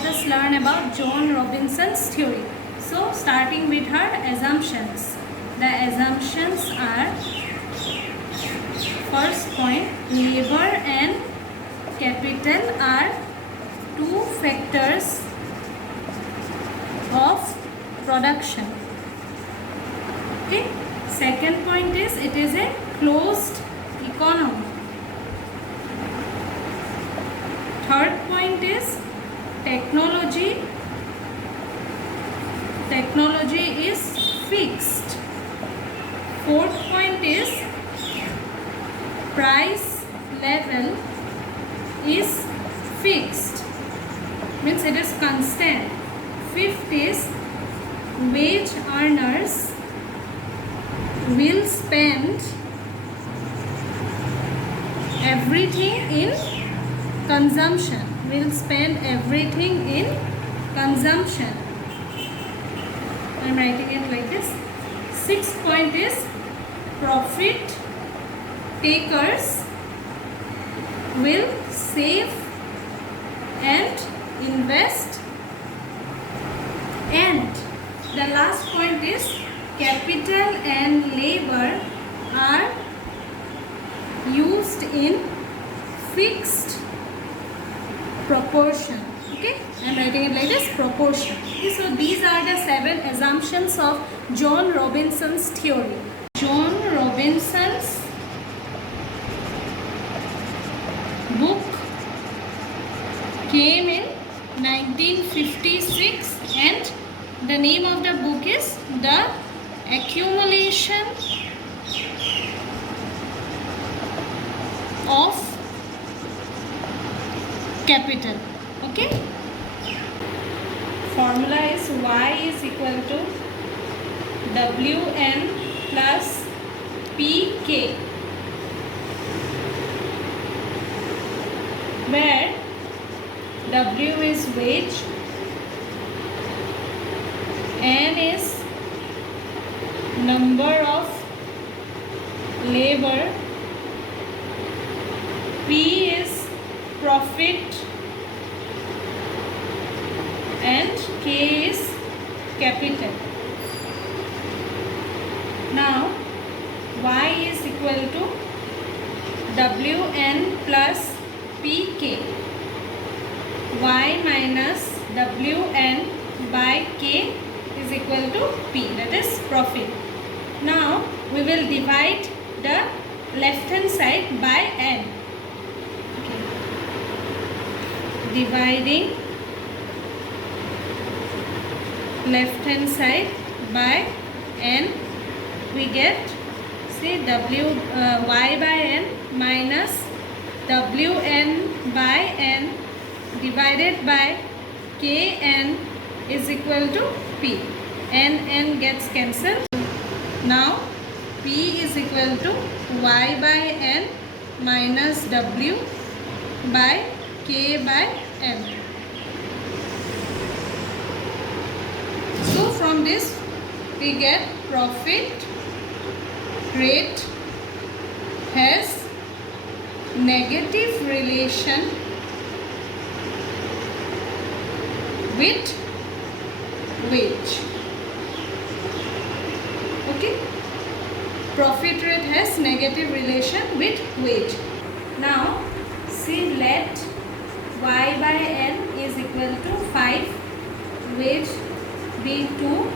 let us learn about Joan Robinson's theory. So starting with her assumptions. The assumptions are, first point, labor and capital are two factors of production. Okay. Second point is, it is a closed economy. Third point is, technology is fixed. Fourth point is, price level is fixed, means it is constant. Fifth is, wage earners will spend everything in consumption. I am writing it like this. Sixth point is, profit takers will save and invest. And the last point is, capital and labor are used in fixed proportion. Okay, I am writing it like this, proportion. Okay, so these are the 7 assumptions of Joan Robinson's theory. Joan Robinson's book came in 1956 and the name of the book is The Accumulation of Capital. Okay, formula is Y is equal to WN plus PK, where W is wage, N is number of labor, P is profit, and K is capital. Now Y is equal to WN plus PK. Y minus WN by K is equal to P, that is profit. Now we will divide the left hand side by N. Okay. Dividing left hand side by N, we get, see, Y by N minus WN by N divided by Kn is equal to P. N gets cancelled. Now P is equal to Y by N minus W by K by N. So from this we get profit rate has negative relation with wage. Okay, profit rate has negative relation with wage. Now see, let Y by N is equal to 5, wage be 2,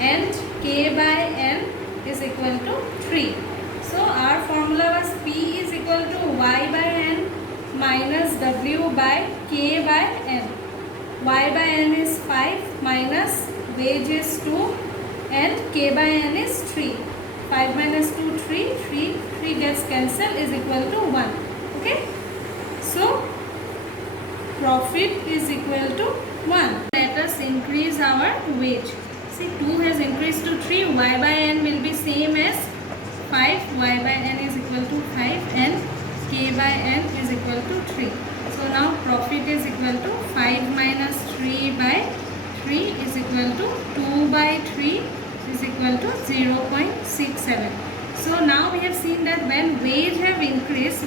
and K by N is equal to 3. So our formula was P is equal to Y by N minus W by K by N. Y by N is 5 minus wage is 2 and K by N is 3. 5 minus 2, 3. 3 gets cancelled, is equal to 1. Okay. So profit is equal to 1. Let us increase our wage. See, 2 has increased to 3. Y by N will be same as 5. Y by N is equal to 5 and K by N is equal to 3. So now profit is equal to 5 minus 3 by 3 is equal to 2 by 3 is equal to 0.67. So now we have seen that when wage have increased,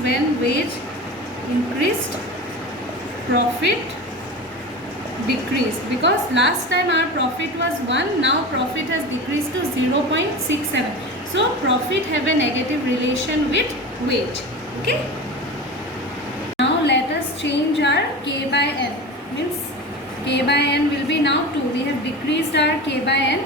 profit decreased, because last time our profit was 1, now profit has decreased to 0.67. So profit have a negative relation with wage. Okay. Now let us change our k by n. Means k by n will be now 2. We have decreased our k by n.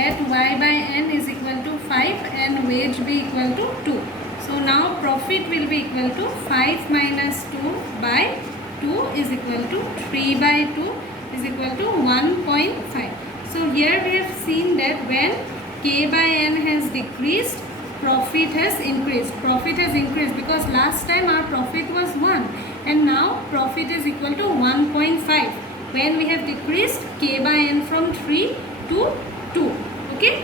Let y by n is equal to 5 and wage be equal to 2. So now profit will be equal to 5 minus 2 by 2 is equal to 3 by 2 is equal to 1.5. So here we have seen that when k by n has decreased, profit has increased. Profit has increased because last time our profit was 1 and now profit is equal to 1.5 when we have decreased k by n from 3 to 2. Okay.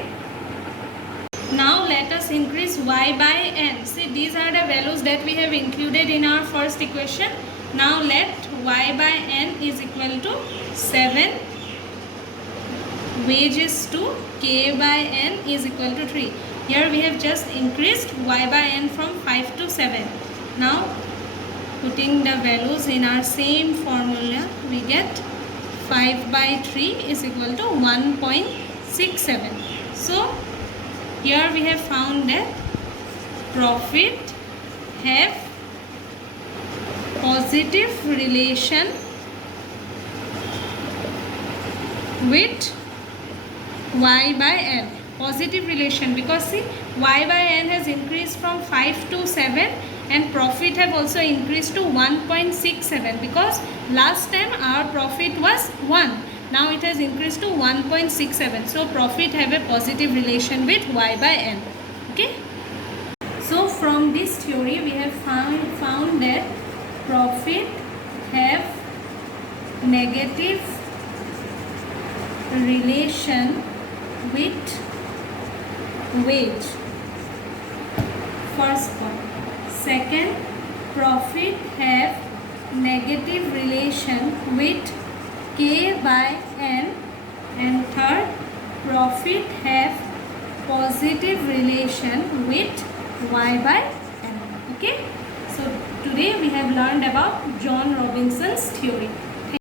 Now let us increase y by n. See, these are the values that we have included in our first equation. Now let y by n is equal to 7, wage is 2, k by n is equal to 3. Here we have just increased y by n from 5 to 7. Now putting the values in our same formula, we get 5 by 3 is equal to 1.67. So here we have found that profit have positive relation with y by n. Positive relation because see, y by n has increased from 5 to 7 and profit have also increased to 1.67 because last time our profit was 1. Now it has increased to 1.67. So profit have a positive relation with y by n. Okay. So from this theory we have found that profit have negative relation with wage. First point. Second, profit have negative relation with k by n. And third, profit have positive relation with y by n. Okay. So today we have learned about John Robinson's theory.